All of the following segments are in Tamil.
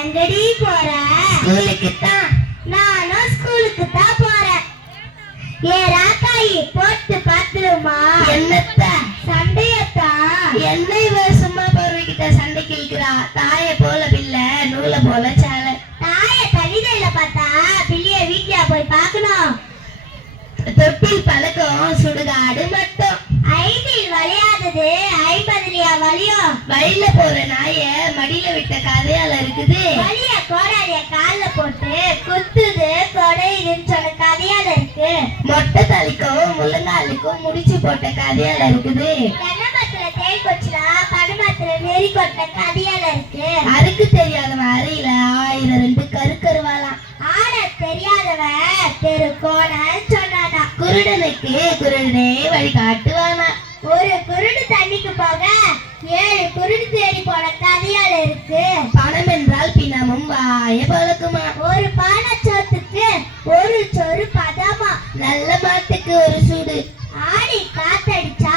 எங்கடி போற? ஸ்கூலுக்கு தான். நானும் ஸ்கூலுக்கு தான் போறேன். ஏ ராக்காயி போட்டு பாத்துருமா? என்னத்த? சண்டையத்தான். என்ன இவ சும்மா போர்வைக்கிட்ட சண்டைக்கு இழுக்கிறா? தாய போல பிள்ளை, நூல போல சேலை. தாய கவிதையில பார்த்தா பிள்ளைய வீட்லயா போய் பார்க்கணும்? தொட்டில் பழக்கம் சுடுகாடு மட்டும். ஐந்தில் வளையாதது 50லயா வலியும்? வழியில போற நாய மடியில விட்ட கதையால இருக்குது. வலிய கோடாலிய கால்ல போட்டு குத்துது கொடையுதுன்னு சொன்ன கதையால இருக்கு. மொட்டை தாலிக்கும் முள்ளங்காலுக்கும் முடிச்சு போட்ட கதையால இருக்குது. தென்னமரத்துல தேள் கொச்சுனா பனைமரத்துல நெறி கொட்ட கதையால இருக்கு. அருக்கு தெரியாதவன் அறையில 1002 கருக்கருவாளாம். ஆட தெரியாதவன் தெரு கோணன்னு சொன்னானா. குருடனுக்கு குருடனே வழி காட்டுவானா. ஒரு குருடு தண்ணிக்கு போக 7 குருடு தேடி போன கதையால இருக்கு. பணம் என்றால் பிணமும் வாய பழக்குமா. ஒரு பானச்சோத்துக்கு ஒரு சொரு பதமா. நல்ல மாட்டுக்கு ஒரு சூடு. ஆடி காத்தடிச்சா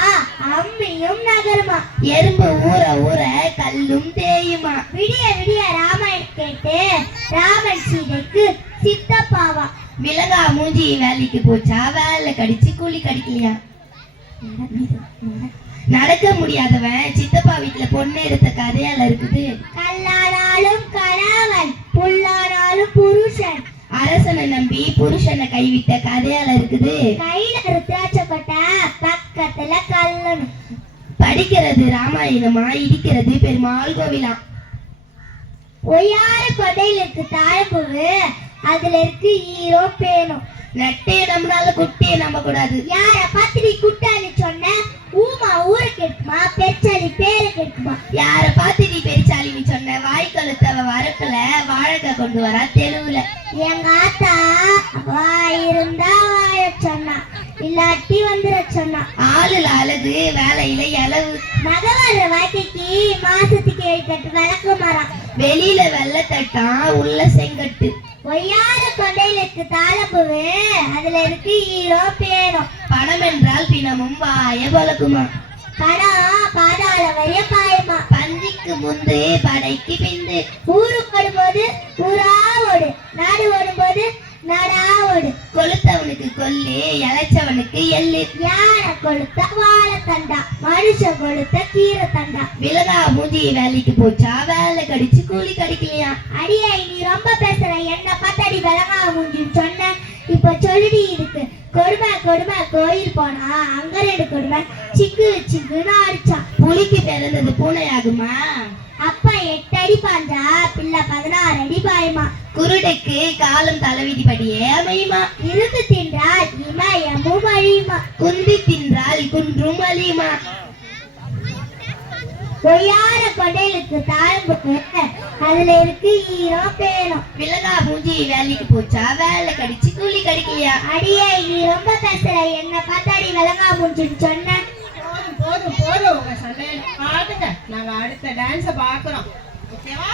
அம்மியும் நகருமா. எறும்பு ஊற ஊற கல்லும் தேயுமா. விடிய விடிய ராமாயணம் கேட்டு ராமன் சீதைக்கு சித்தப்பாவா. விலங்கா மூஞ்சி வேலைக்கு போச்சா வேலை கடிச்சு கூலி கடிக்கலையா. நடக்க முடியாதவன் சித்தப்பா வீட்டுல பொண்ணு எடுத்த கதையால இருக்குது. கல்லானாலும் கணவன் புல்லானாலும் புருஷன். அரசனை நம்பி புருஷனை கைவிட்ட கதையால இருக்குது. கையில ருத்ராட்சப்பட்ட பக்கத்துல கல்லணும். படிக்கிறது ராமாயணமா, இடிக்கிறது பெருமாள் கோவிலாம். ஒய்யார கொடையில இருக்கு தாழம்பூவு, அதுல இருக்கு ஈரோ பேணும். நெட்டைய நம்மளால குட்டியை நம்ப கூடாது. யார பத்திரி குட்டான்னு சொன்ன ஊமா ஊரை கெடுக்குமா, பெச்சாலி பேரை கெடுக்குமா. யார பார்த்து நீ பெரிச்சாலின்னு சொன்ன வாய்க்கழுத்தவ வரக்குல வாழைக்காய் கொண்டு வரா தெருவுல. எங்க ஆத்தா வாயிருந்தா வாழ சொன்னா, இல்லாட்டி வந்துட சொன்னா. ஆளுல அழகு வேலையில இளவு. மகவார வாழ்க்கைக்கு மாசத்துக்கு 7 கட்டு விளக்க மரம். வெளியில வெள்ளத்தட்டான் உள்ள செங்கட்டு. ஒய்யார கொண்டையில இருக்கு தாழம்பூவு, அதுல இருக்கு ஈரோ பேணும். பணம் என்றால் பிணமும் வாய பழக்குமா. படம் பாதாள வரைய பாயமா. பந்திக்கு முந்து படைக்கு பிந்து. ஊருக்கு ஓடும்போது ஊரா ஓடு, நாடு ஓடும்போது நாடா ஓடு. கொளுத்தவனுக்கு கொல்லு, இளைச்சவனுக்கு எள்ளு. யானை கொளுத்த வாழை தண்டா, மனுஷன் கொளுத்த கீரை தண்டா. விலங்கா மூஞ்சி வேலைக்கு போச்சா வேலை கடிச்சு கூலி கடிக்கலையா. அடியே நீ ரொம்ப பேசுற, என்ன பார்த்தாடி விலங்கா மூஞ்சின்னு சொன்ன. இப்ப சொல்லுடி இருக்கு. கொடுமை கொடுமை கோயில் போனா அங்க 2 கொடுமை சிக்கு சிக்குன்னு அடிச்சான். புலிக்கு பிறந்தது பூனையாகுமா. அப்பா 8 அடி பாஞ்சா பிள்ளை 16 அடி பாயுமா. குருடைக்கு காலம் தலைவிதி படியே அமையுமா. இருந்து தின்றால் இமயமும் அழியுமா. குந்தி தின்றால் குன்றும் அழியுமா. ஒய்யார கொடையிலுக்கு தாழ்ம்பு, அதுல இருக்கு ஈரோ பேணும். விலங்கா மூஞ்சி வேலைக்கு போச்சா வேலை கடிச்சு கூலி கடிக்கலையா. அடியே நீ ரொம்ப பேசுற, என்ன பார்த்தாடி விலங்கா மூஞ்சின்னு சொன்ன. போதும் போதும் போதும் உங்க சண்டையை பாத்துங்க. நாங்க அடுத்த டான்ஸ பாக்குறோம். ஓகேவா?